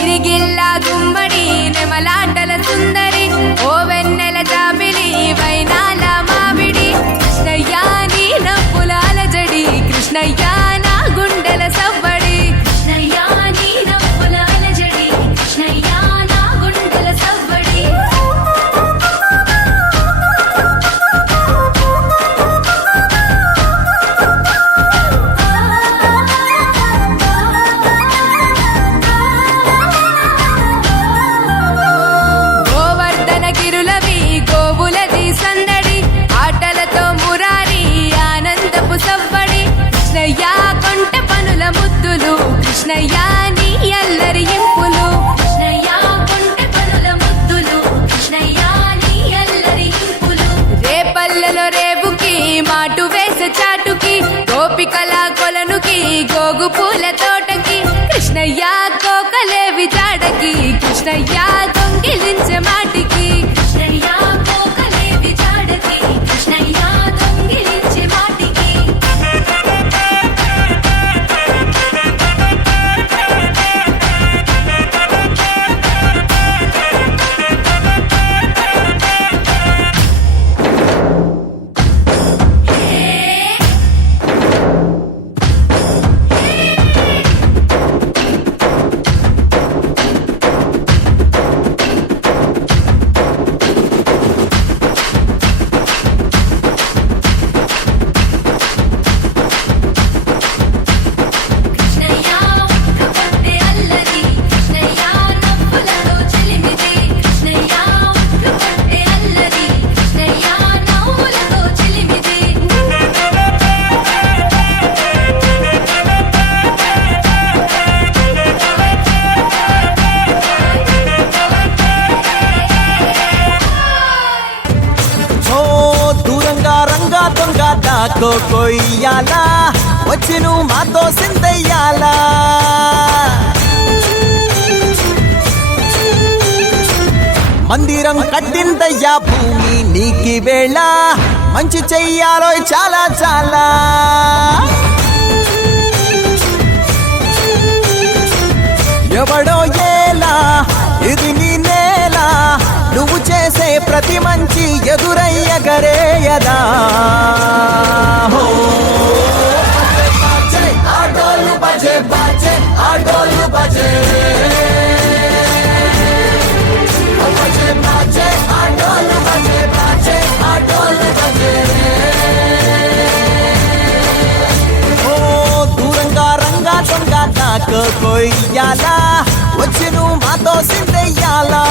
ఇరిగిల్లా గుమ్మడి నెమలాటల సుందరి ఓ వెన్నెల జాబిలి వైనాల మామిడి కృష్ణయ్య నీ నవ్వులాల జడి కృష్ణయ్య నా గుండెల సవ్వడి కృష్ణయ్య నీ నవ్వులాల జడి కృష్ణయ్య నా గుండెల సవ్వడి గోవర్ధన గిరులవి గోవులది సందడి ఆటలతో మురారి ఆనందపు సవ్వడి కృష్ణయ్య కొంటె పనుల ముద్దులు కృష్ణయ్య నీ అల్లరి ఇంపులు కృష్ణయ్య కొంటె పనుల ముద్దులు కృష్ణయ్య నీ అల్లరి ఇంపులు రేపల్లెలో రేవుకి మాటు వేసే చాటుకి గోపికల కొలనుకి గోగు పూల తోటకి కృష్ణయ్య కోకలేవి జాడకి కృష్ణయ్య దొంగిలించే మాటికి కృష్ణయ్య కోకలేవి జాడకి కృష్ణయ్య దొంగిలించే మాటికి కృష్ణయ్య ఉట్లుపట్టే అల్లరి కృష్ణయ్య నవ్వులతో చెలిమిది కృష్ణయ్య ఉట్లుపట్టే అల్లరి కృష్ణయ్య నవ్వులతో చెలిమిది ఓ దూరంగా రంగా దొంగ దాకో కొయ్యాలా వచ్చి నువ్వు మాతో సిందయ్యాలా మందిరం కట్టిందయ్యా భూమి నీకి వేళ మంచి చెయ్యాలో చాలా చాలా ఎవడో ఏలా ఇది నీ నేల నువ్వు చేసే ప్రతి మంచి ఎదురయ్యగరేయదా హో ఆటోలు బజే బజే ఆటోలు బజే బజే బజే ఆటోలు బజే బజే ఆటోలు బజే ఓ దూరంగా రంగా దొంగ నాకు కొయ్యాలా వచ్చి నువ్వు మాతో సిందయ్యాలా